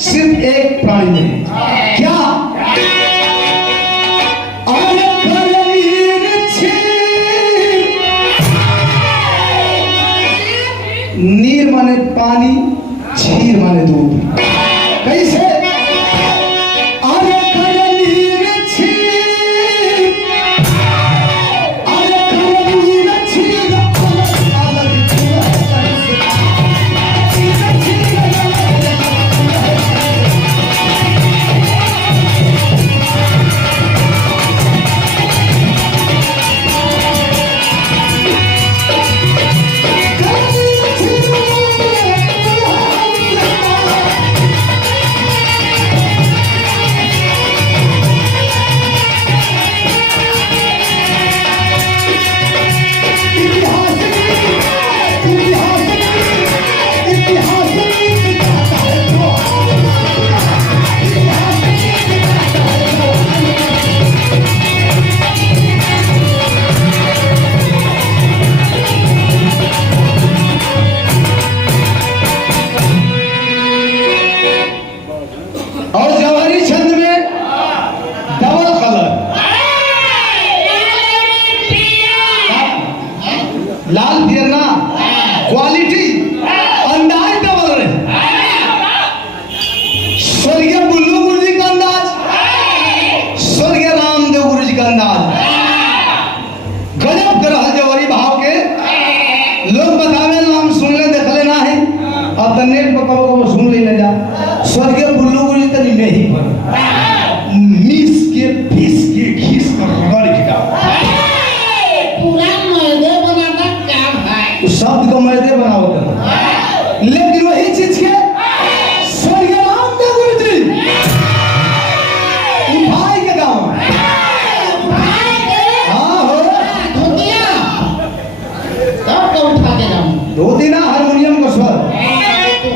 सिर्फ एक प्राणी में। क्या? नीर माने पानी, क्षीर माने दूध। कैसे? और जवाहरी छंद में डबल कलर, लाल फिरना, क्वालिटी, अंदाज डबल रहे। स्वर्गीय बुल्लू गुरु जी का अंदाज, स्वर्गीय रामदेव गुरु जी का अंदाज गजब कर जवाहरी भाव के। लोग बतावे ना, हम सुन ले देख लेना है, अब तो नेट पर कब सुन ले जा। स्वर्गीय बुल्लू गुरु जी तो नहीं पर मीस के पीस के घीस कर रगड़ के पूरा मैदे बनाना काम है। शब्द को मैदे बनाओ तो। लेकिन वही चीज के स्वर्गीय रामदेव गुरु जी उठाई के गाँव में, हाँ हो धोतिया तब को उठा के जाऊं। धोती ना, हारमोनियम का स्वर।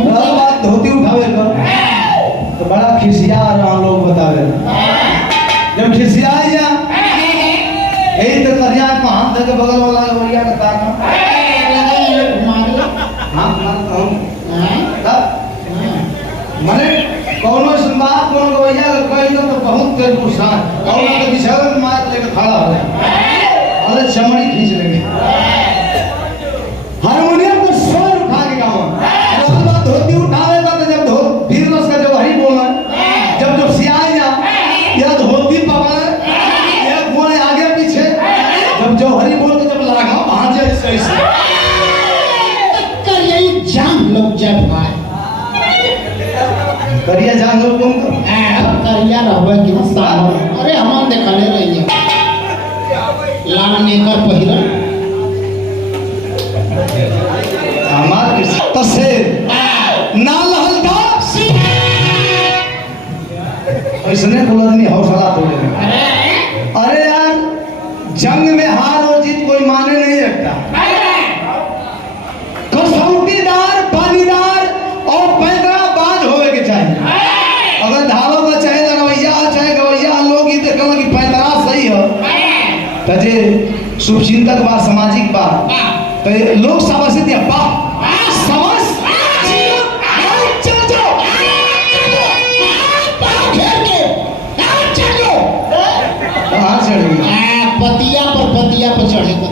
बात धोती उठावे का तो बड़ा खिसिया रहा लोग बतावे। जब खिसिया या यही तो करिया को हाथ धके बगल वाला गोरिया का ताका माने कोनो संवाद कोनो गोरिया कहि तो बहुत तेज गुस्सा और के दिशा में मार लेके खड़ा हो गया। अरे चमड़ी खींच लेंगे। हारमोनियम को स्वर उठा के गाओ। धोती उठावे तो जब फिर उसका जो वही बोलना, जब जो सियाया या धोती पकड़े या बोले आगे पीछे, जब जो हरी बोल तो जब लगा भांजे ऐसे कर यही जाम लोग जब भाई करिया जान लोग तुम तो करिया रहवे क्यों साल। अरे हम देखले रहिए लाल नेकर पहिरा हमार तसे नाल हलता इसने बुलंदी हौसला तोड़े। अरे यार, जंग में हार और जीत कोई माने नहीं रखता। कसौटीदार, पानीदार और पैदराबाज होवे के चाहिए। अगर धावो का चाहे रवैया चाहे गवैया लोग ही तो कहो कि पैदरा सही हो तो जे शुभचिंतक बा, सामाजिक बा तो लोग समझते हैं बा समझ पतिया पर चढ़ेगा।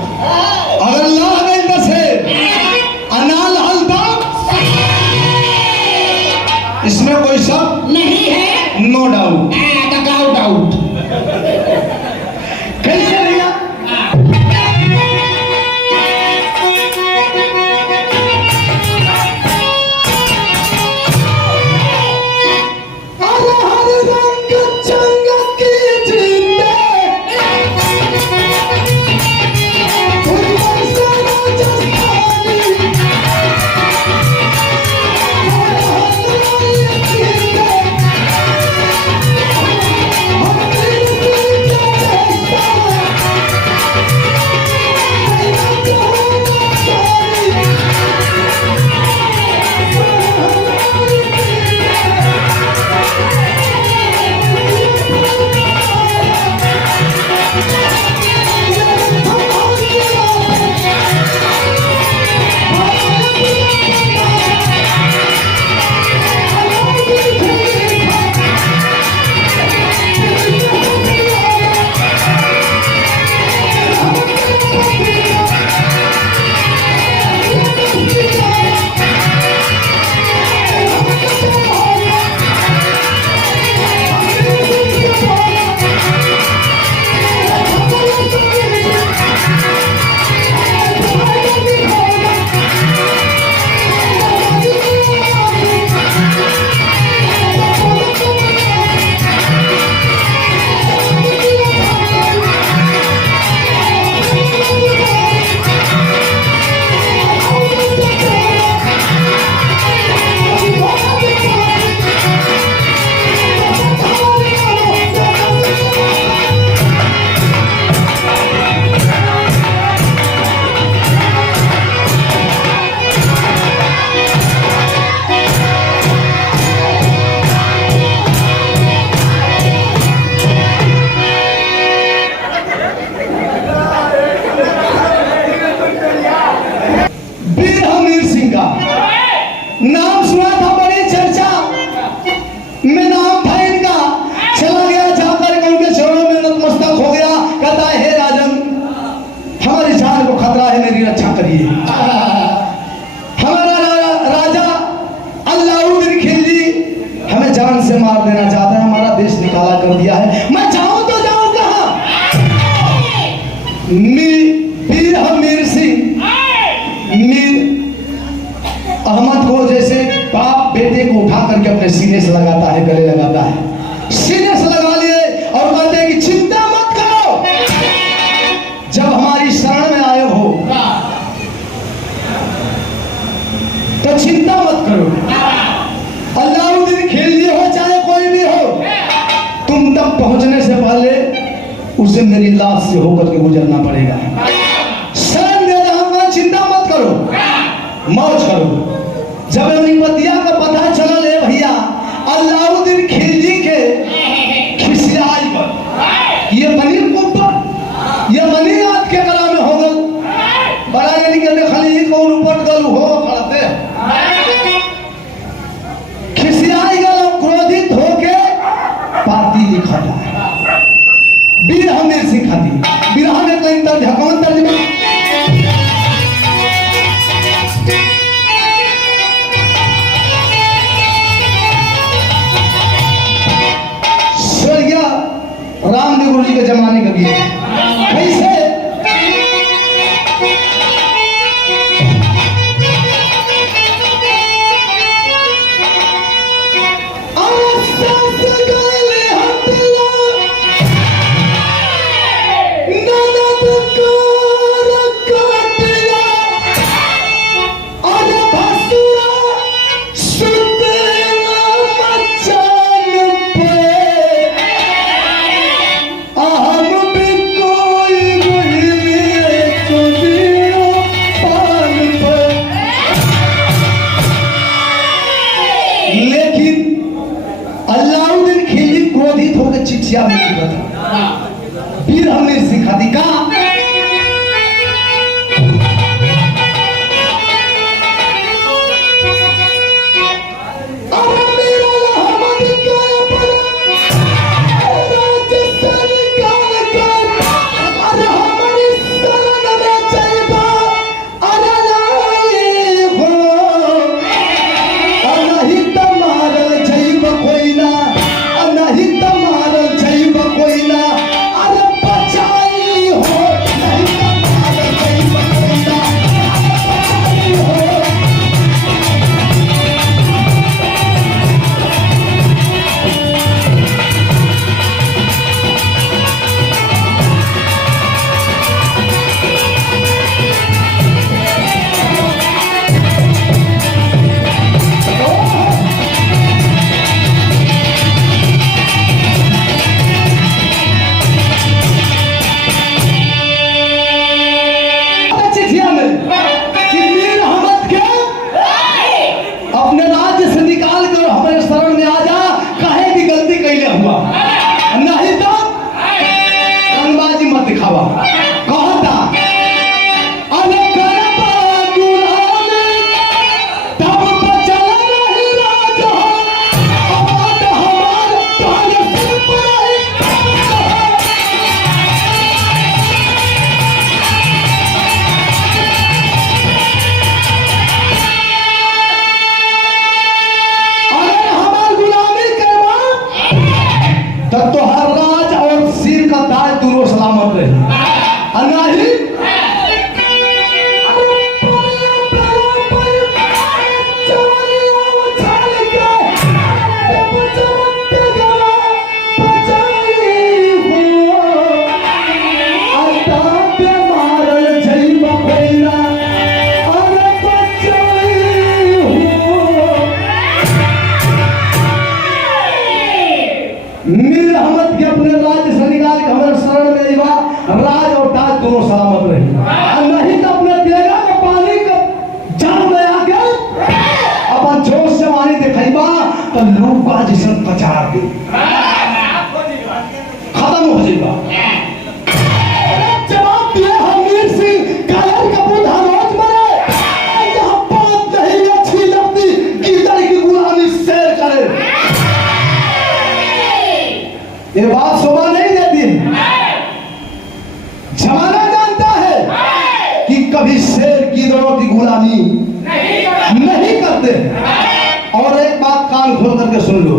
अगर लाल गई तो से अनाल हलता, इसमें कोई शक नहीं है, नो डाउट। डाउट कैसे भैया? सुना था, बड़ी चर्चा में नाम था इनका। चला गया जाकर के उनके चरणों में नतमस्तक हो गया। कहता है, हे राजन, हमारी जान को खतरा है, मेरी रक्षा करिए। हमारा राजा अलाउद्दीन खिलजी हमें जान से मार देना चाहता है, हमारा देश निकाला कर दिया है। मैं जाऊं तो जाऊं कहां? मीर सिंह मीर अहमद को जैसे बाप बेटे को उठा करके अपने सीने से लगाता है, गले लगाता है, सीने से लगा लिए और कहते हैं कि चिंता मत करो, जब हमारी शरण में आए हो तो चिंता मत करो। अलाउद्दीन खिलजी हो चाहे कोई भी हो, तुम तक पहुंचने से पहले उसे मेरी लाश से होकर के गुजरना पड़ेगा। शरण दे जाऊंगा, चिंता मत करो, मौज करो। जब निपतिया का पता चला ले भैया अलाउद्दीन खिलजी के खिसियाई पर, ये बनी ऊपर, ये बनी याद के कला में हो गल बड़ा, यानी कहते खाली कौन ऊपर गल हो खड़ते खिसियाई गल, क्रोधित होके पाती लिखा है वीर हमीर सिंह खाती। बिरहा में कहीं कौन तर्जमा? रामदेव गुरु जी के जमाने का भी है। कैसे? चिट्ठिया में लिखा था, वीर हमीर सिंह खाती का मीर अहमद के अपने राज्य से निकाल के हमारे शरण में जीवा, राज और ताज दोनों सलामत रहे। नहीं तो अपने तेरा के पानी का जान में आके अपन जोश से वाणी दिखाईबा तो लोग का जिसन पचार दे खत्म हो जाएगा। जवाब दिया हमीर सिंह कायर का बुधा रोज मरे, यहाँ बात नहीं अच्छी लगती कीचड़ ये बात शोभा नहीं देती है। जमाना जानता है कि कभी शेर गिदड़ों की गुलामी नहीं करते। और एक बात कान खोल करके सुन लो,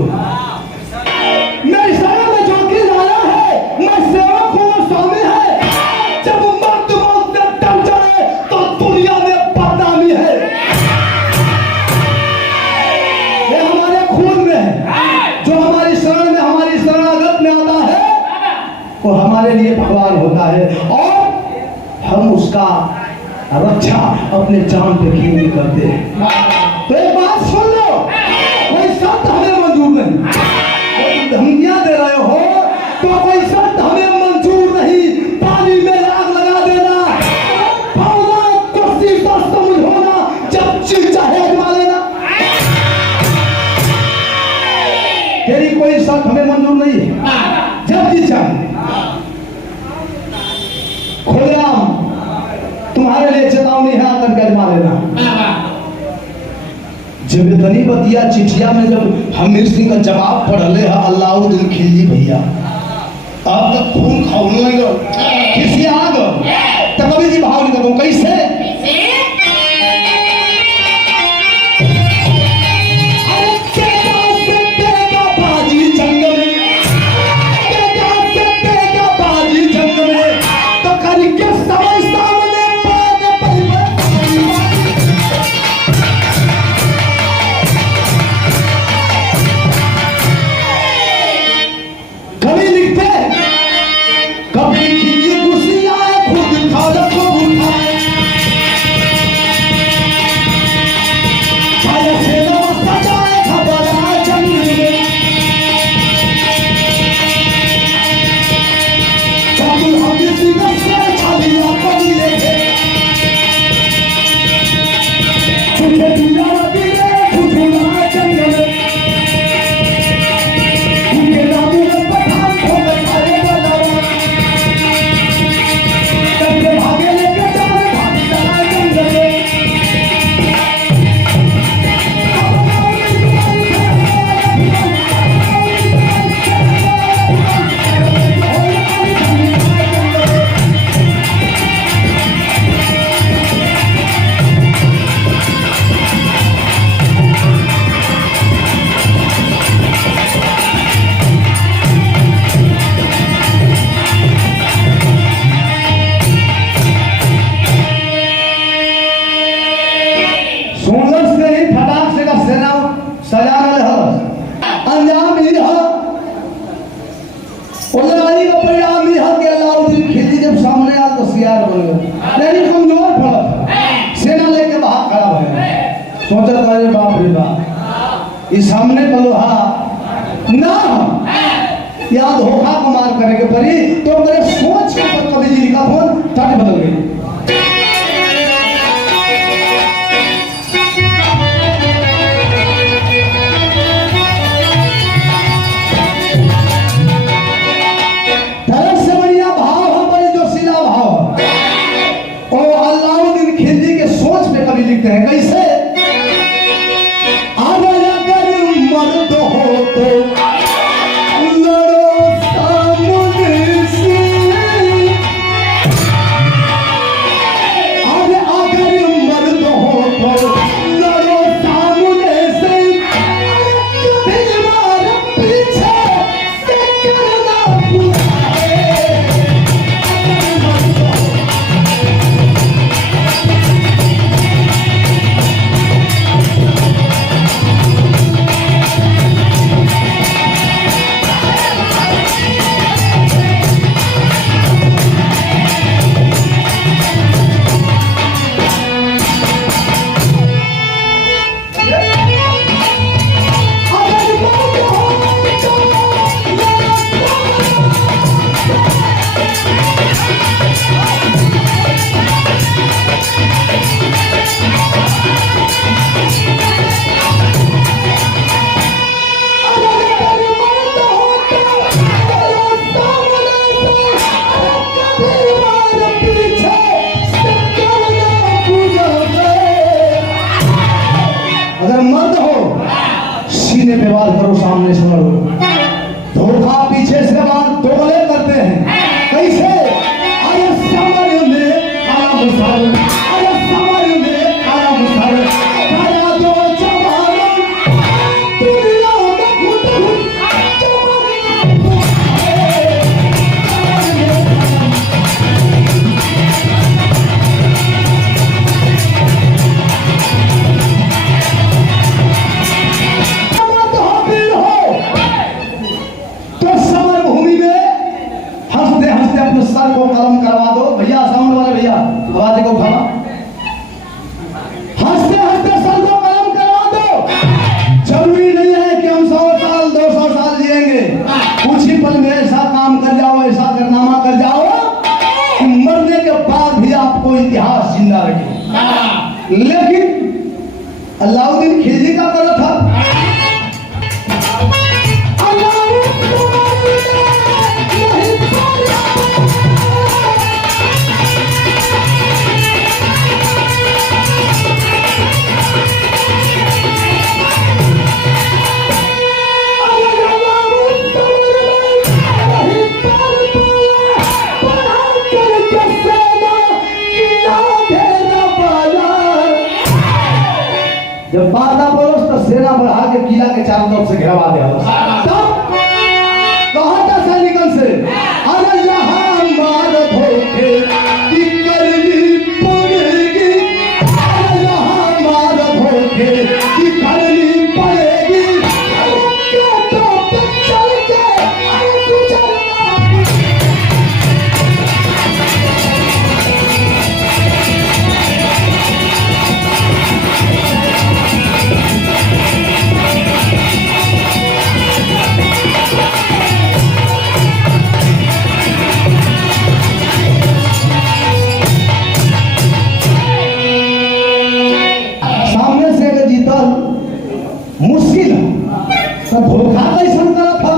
मेरी शरण में चौकी लाया है, मैं सेवक हूँ, स्वामी है। जब मर्द मौत में टल जाए तो दुनिया में बदनामी है। ये हमारे खून में है। जो हमारी शरण में, हमारी शरणागत में आता है वो हमारे लिए भगवान होता है, और हम उसका रक्षा अपने जान पे कीमती करते हैं। तो एक बात सुन लो, कोई शब्द हमें मंजूर नहीं, कोई धमकियां दे रहे हो तो कोई शब्द हमें मंजूर नहीं। पानी में आग लगा देना, कुर्सी पर समझोना, जब जी चाहे अजमा लेना। तेरी कोई शब्द हमें मंजूर नहीं है, जब जी चाहे। खुलेआम तुम्हारे लिए चेतावनी है, आकर के अजमा लेना। जब इतनी बतिया चिठिया में जब हमीर सिंह का जवाब पढ़ले है अलाउद्दीन खिलजी भैया, अब तक खून खौलने लगे, किसी आग तब कभी जी भाव नहीं करो। कैसे? इस सामने बलोहा ना या धोखा को मार करेंगे परी तो मेरे सोच के ऊपर कभी जी का फोन तट बदल गई। धर्म से बढ़िया भाव है परी, जो सीधा भाव है और अलाउद्दीन खिलजी के सोच में कभी लिखते हैं कैसे? सीने पे वार करो, सामने से लड़ो, धोखा पीछे से के चारों तरफ से घेरवा दिया। तब कहा था सैनिकन से, अरे यहाँ मार धोखे की करनी पड़ेगी, अरे यहाँ मार धोखे की करनी पड़ेगी, तो चल के गुजरना। सामने से अगर जीतल मुश्किल है, तो धोखा कैसे करत था?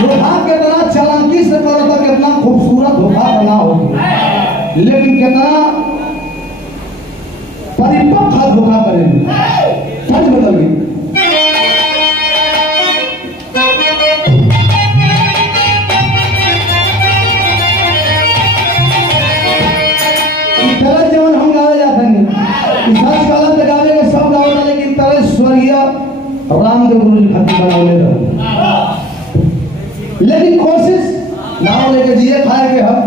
धोखा कितना चालाकी से करत था, कितना खूबसूरत धोखा बना होगी, लेकिन कितना परिपक्व धोखा करेंगे, सच बदल गई। तरह जीवन हम गावे जाते हैं, सच गलत गावे के सब गावे, लेकिन तरह स्वर्गीय रामदेव गुरु जी खातिर बनावले रहे। लेकिन कोशिश नाव लेके जिए खाए के हम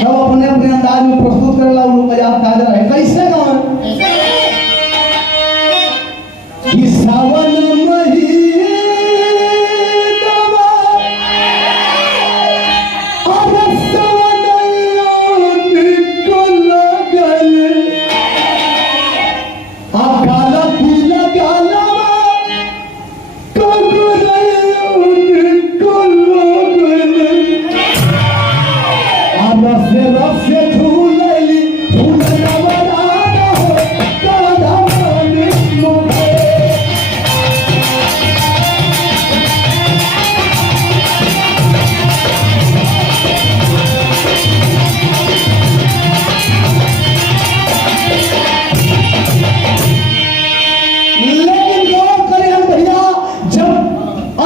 सब अपने अपने अंदाज में प्रस्तुत करेला, उन लोग याद ताजा रहे। कैसे गावे कि सावन महीना और सावन को लगल आकाला पीला गाला को लगल रसे झूलली झूलना बना हो दादा मन मोहे। लेकिन गौर करें हम भैया, जब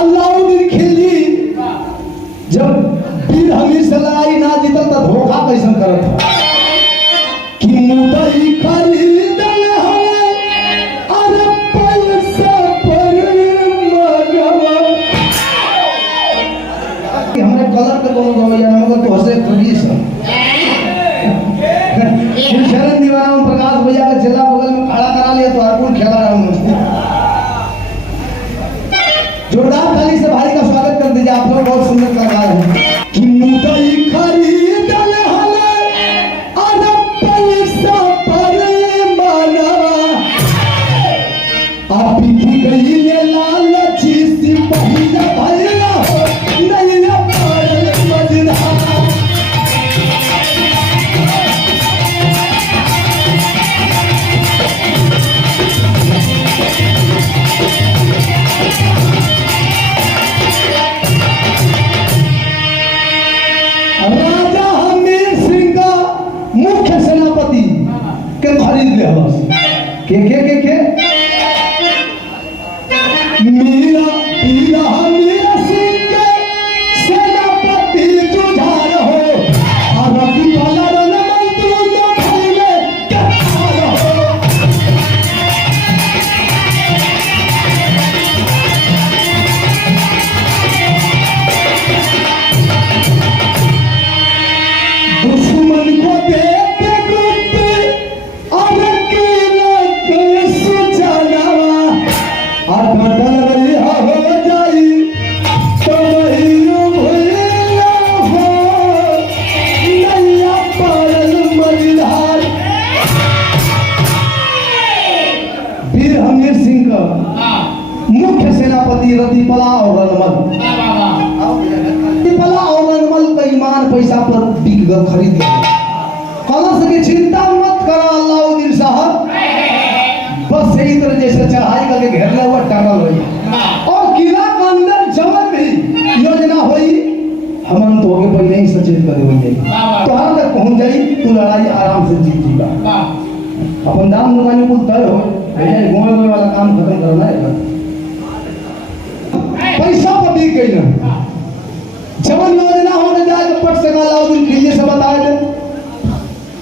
अल्लाउद्दीन खिलजी जब फिर हमी से लड़ाई ना जीतल तो धोखा कैसे करत था कि मुंबई खरीदल है, अरे पैसा पर मगवा कि हमरे कलर पे कोनो गवैया हमको तो हंसे खरीस शरण दीवाना में प्रकाश भैया का जिला बगल में खड़ा करा लिया तो अर्जुन खेला रहा हूँ। जोरदार ताली से भाई का स्वागत कर दीजिए, आप लोग बहुत सुंदर कलाकार हैं। कि मुंबई खरीदल हले, अरे पैसा पर मनवा, आप की गई ये लालची सिपहिया भैया हो नहीं पारल मजनहा। राजा हमीर सिंह का मुख्य सेनापति के खरीद ले बस के मीरा पीरा हमीर सिंह के सेनापति जुझार हो, अरबी वाला रन मंत्री के भाई में कहार हो। दुश्मन को देख के गुप्त और कीला के सुझावा, अटल रही हो जाई तो वही भैया हो नैया पारल मझधार। वीर हमीर सिंह का मुख्य सेनापति रतिपला और रनमल, रतिपला और रनमल का ईमान पैसा पर बिक गया, खरीद गया। कलश की चिंता मत करो अल्लाउद्दीन साहब, बस यही तरह जैसे चढ़ाई करके घेरले हुआ टनल हुई और किला के अंदर जमन भी योजना हुई, हमन तो के पहले ही सचेत कर देंगे तो हर तक पहुंच जाई, तू लड़ाई आराम से जीत जीगा। अपन दाम दुकानी को तय हो भैया, गोए वाला काम खत्म करना है। पैसा पर बिक गई ना, जवन योजना होने जाए तो पट से अल्लाउद्दीन खिलजी से बताए थे।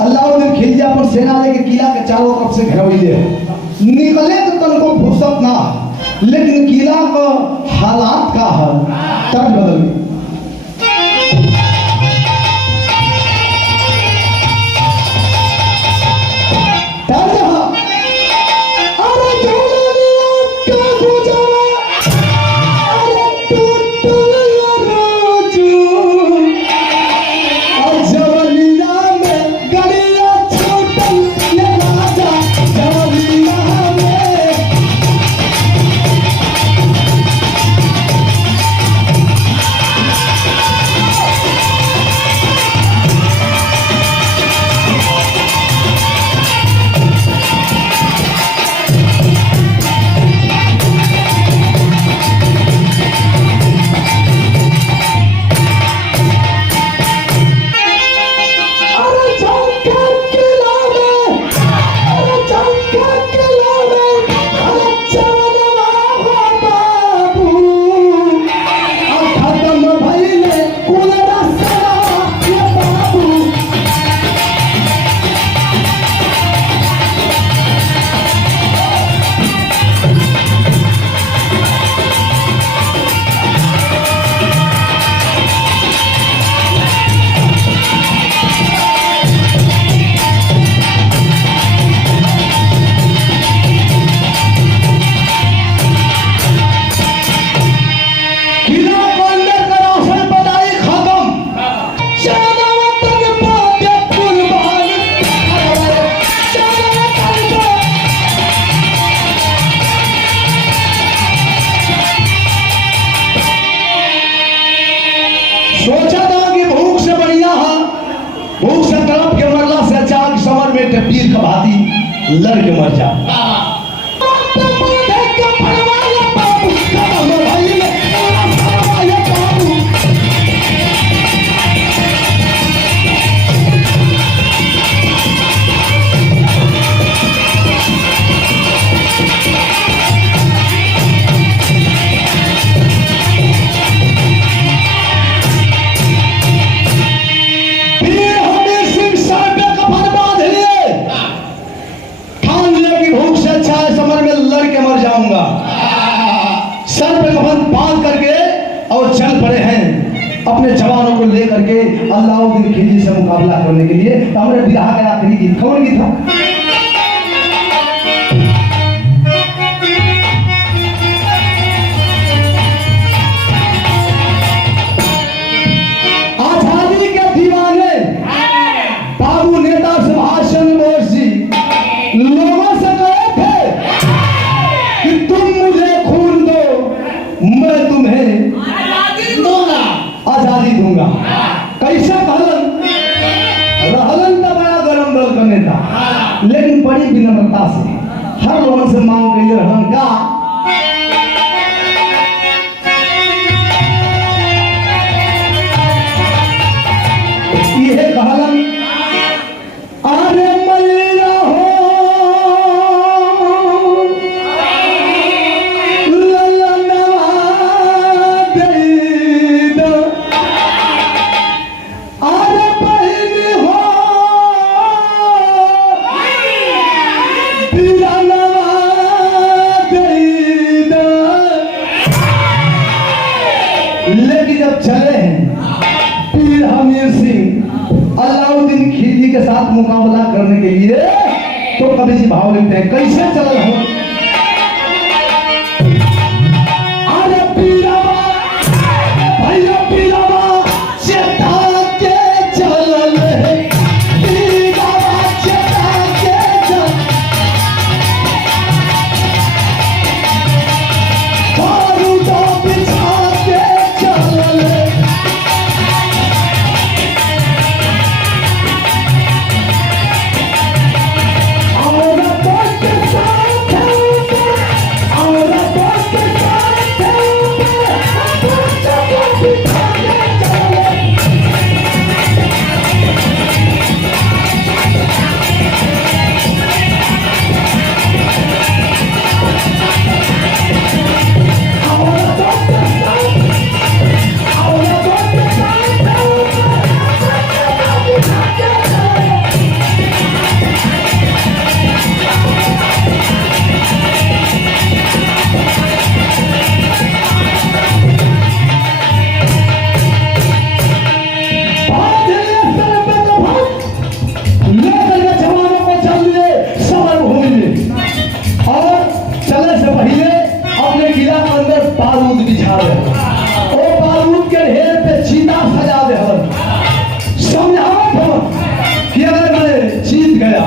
अल्लाउद्दीन खिलजी पर सेना लेके किला के चारों तरफ से घेरवैले, निकले तो तनको फुर्सत ना, लेकिन किला का हालात का है तट बदल गई। सोचा था कि भूख से बढ़िया है, भूख से तड़प के मरला से अच्छा कि समर में टपीर का भांति लड़ के मर जा। सर पे कफन बांध करके और चल पड़े हैं अपने जवानों को लेकर के अलाउद्दीन खिलजी से मुकाबला करने के लिए। हमारे बिरहा का आखिरी गीत कौन गीत था? आजादी के दीवाने बाबू नेता सुभाष चंद्र बोस जी लोगों से कहे थे कि तुम मुझे खून दो, मैं तुम्हें आजादी दूंगा। कैसा कहलन? रहलन तो बड़ा गरम दल का नेता, लेकिन बड़ी विनम्रता से हर लोगों से मांग के लिए रहलन का यह कहलन, अरे मैया हो लेकिन जब चले हैं पीर हमीर सिंह अलाउद्दीन खिलजी के साथ मुकाबला करने के लिए, तो कवि जी भाव लिखते हैं कैसे चल हो। अरे पीरावा भैया पीरावा चेता के चल ले, पीरावा चेता के चल, बारूदो बिछा के चल ले। और तो के साथ दे, ओ बारूद के ढेर पे चीता सजा दे, समझावत हो कि अगर मैं जीत गया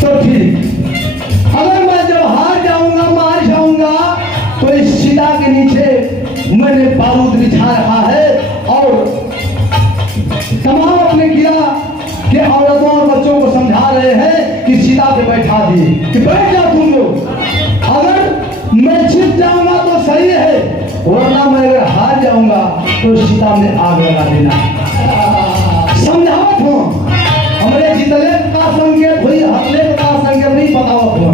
तो ठीक, अगर मैं जब हार जाऊंगा, मार जाऊंगा, तो इस चिता के नीचे मैंने बारूद बिछा रखा है और तमाम अपने किया कि औरतों और बच्चों को समझा रहे हैं कि चिता पे बैठा दिए कि बैठ जाओ तुम लोग, अगर मैं जीत जाऊंगा तो सही है, वरना मैं अगर हार जाऊंगा तो चिता में आग लगा देना। समझावत हो, हमारे जीतले का संकेत हुई, हरले का संकेत नहीं बतावत हो।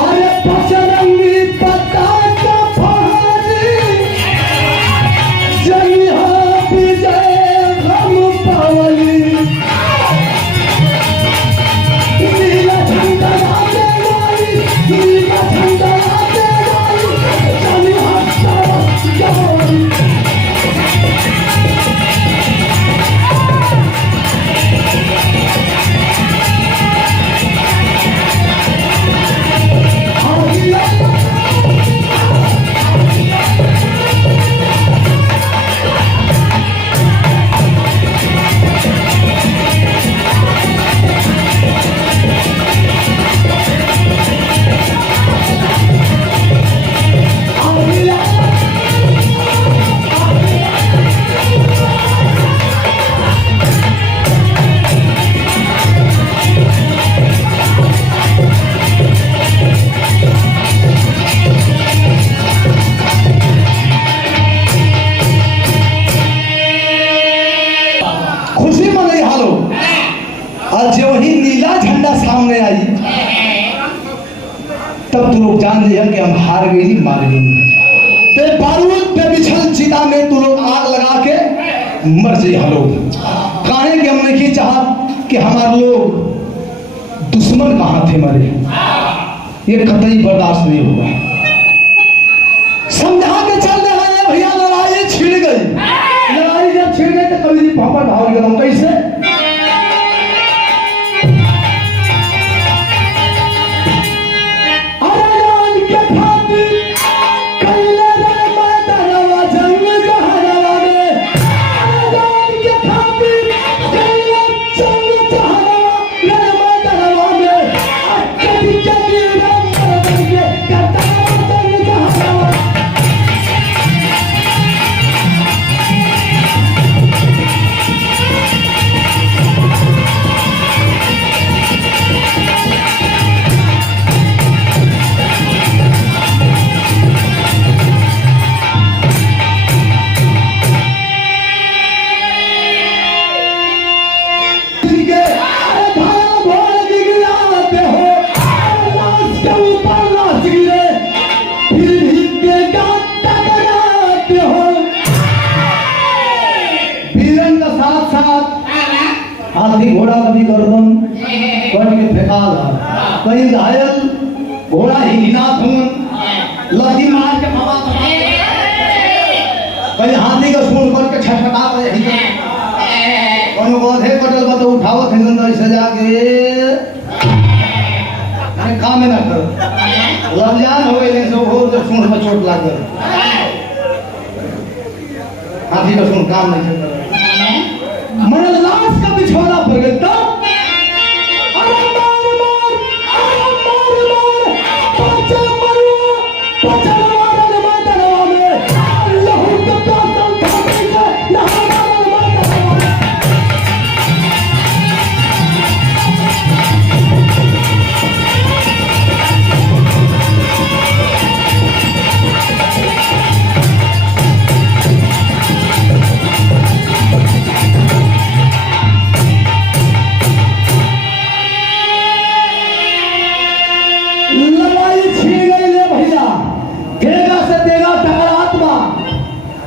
अरे पचरंगी पत्ता का फहारी जलिहा विजय हम पावली, नीला झंडा लाते वाली, नीला झंडा लाते वाली, जलिहा पावली। खुशी में नहीं हालो, और जो ही नीला झंडा सामने आई तब तू लोग जान लिया कि हम हार गई नहीं, मार गई। ते बारूद पे बिछल चिता में तू लोग आग लगा के मर जाए हालो, काहे कि हमने की चाहा कि हमारे लोग दुश्मन कहाँ थे मरे, ये कतई बर्दाश्त नहीं होगा। समझा के चल रहे हैं भैया, लड़ाई छिड़ गई, लड़ाई जब छिड़ गई तो कभी पापा ढाल गया, कैसे? हाथी घोड़ा कभी गर्दन कट के फेंका ला, कहीं घायल घोड़ा हिलना थून लगी मार के हवा कहीं हाथी का सूंड करके छटपटा करे कहीं गधे कटल बा तो उठावत है तो ऐसे जाके काम ना कर लबजान हो गए सो हो जब सूंड में चोट लग गई, हाथी का सूंड काम नहीं कर मन लाश का बिछौना पर गया तब अरे मार मार अरे मार मार पचा मरवा पचा मारन मारवा में लहू का पासल था के लहू मारन मारवा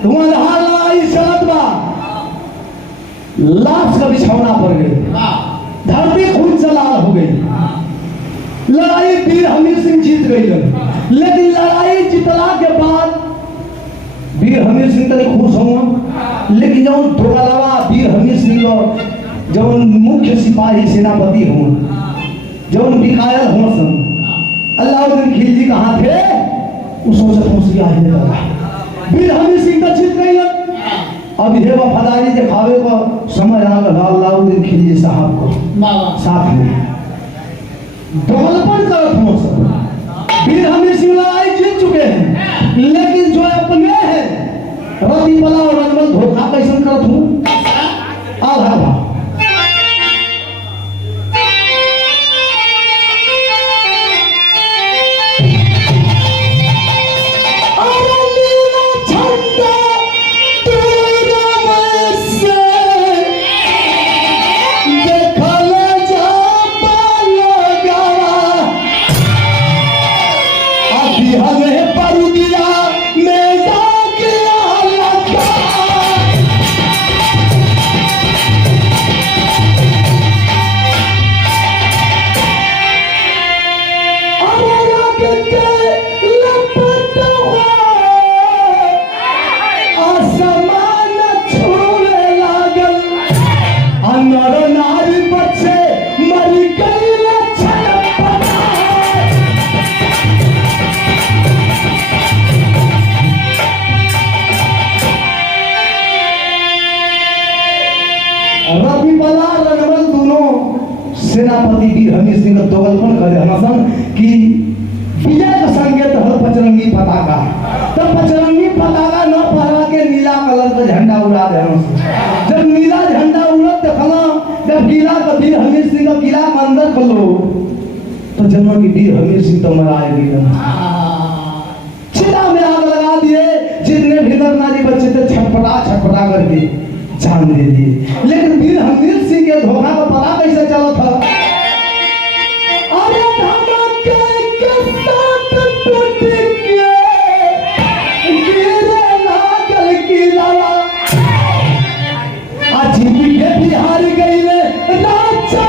धुआंधार लड़ाई चलत बा, लाश का बिछौना पड़ गई, धरती खून से लाल हो गई। लड़ाई वीर हमीर सिंह जीत गई, लेकिन लड़ाई जीतला के बाद वीर हमीर सिंह तक खुश हुआ, लेकिन जब दोगलावा वीर हमीर सिंह जब मुख्य सिपाही सेनापति हुआ, जब बिकायल हुआ सन, अल्लाउद्दीन खिलजी कहाँ थे वो सोचत हम से आगे लगा वीर हमीर सिंह का जीत गई अब ये वफादारी दिखावे को समय आ गया अलाउद्दीन खिलजी साहब को साथ में दोगलपन करत हो सब वीर हमीर सिंह लड़ाई जीत चुके हैं लेकिन जो अपने हैं रतिपला और रनमल धोखा कैसे करत हूँ आधा रतिपला रनमल दोनों सेनापति वीर हमीर सिंह दोगलपन करे हसन कि विजय का संकेत है पचरंगी पताका तो पचरंगी पताका न फहरा के नीला कलर का झंडा उड़ा दे जब नीला झंडा उड़त देखला जब किला का वीर हमीर सिंह का किला के अंदर खोलो तो जन्म की वीर हमीर सिंह तो मराएगी चिता में आग लगा दिए जितने भीतर नारी बच्चे थे छटपटा करके जान दे दिए लेकिन वीर हमीर सिंह के धोखा का पता कैसे चला था अरे धमाके के साथ टूट के गिरे लागल किला आज के बिहार गईले राजा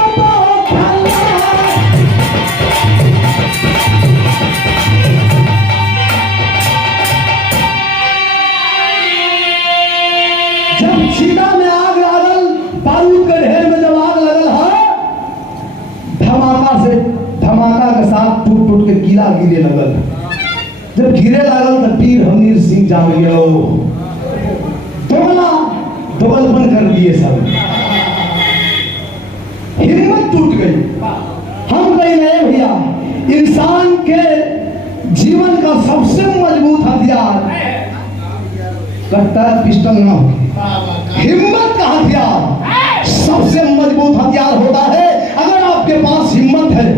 जब सीधा में आग लागल बारूद के ढेर में जब आग लगल है धमाका के साथ टूट के किला गिरे लगल जब गिरे लगल तो वीर हमीर सिंह जान गया दोगलपन कर दिए सब हिम्मत टूट गई हम कहीं नहीं भैया इंसान के जीवन का सबसे मजबूत हथियार कट्टर पिस्टल ना हो हिम्मत का हथियार सबसे मजबूत हथियार होता है अगर आपके पास हिम्मत है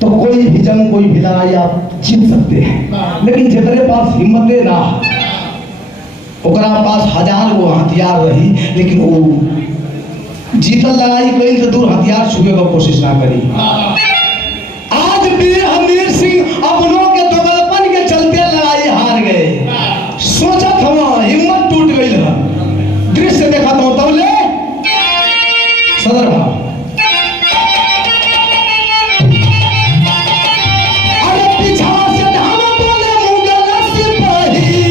तो कोई भी जंग कोई भी लड़ाई आप जीत सकते हैं लेकिन जितने पास हिम्मत ना ओकरा पास हजार वो हथियार रही लेकिन वो जीतल लड़ाई कहीं से दूर हथियार छुए का कोशिश ना करी आज वीर हमीर सिंह अपनों के दोगलपन के चलते लड़ाई हार गए सोचत हवा हिम्मत टूट गई है दृश्य देखा तो तौले सदर भाव अरे पीछा से धाम बोले मुगल सिपाही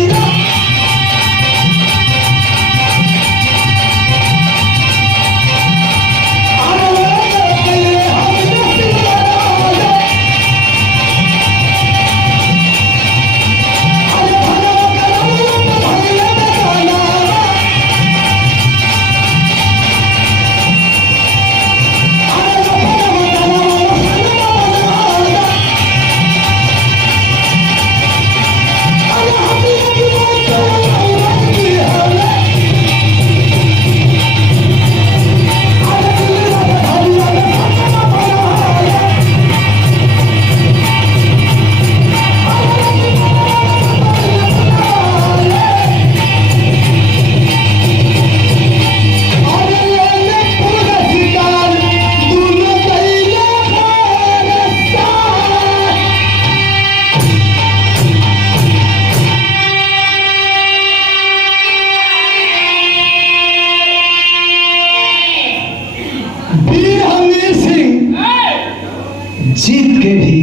जीत के भी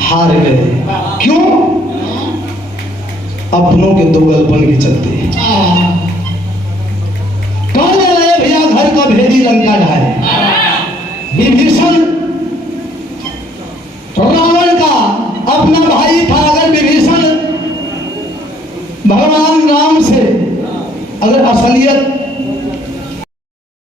हार गए क्यों अपनों के दोगलपन के चलते कौन है भैया घर का भेदी लंका ढाए विभीषण रावण का अपना भाई था अगर अगर असलियत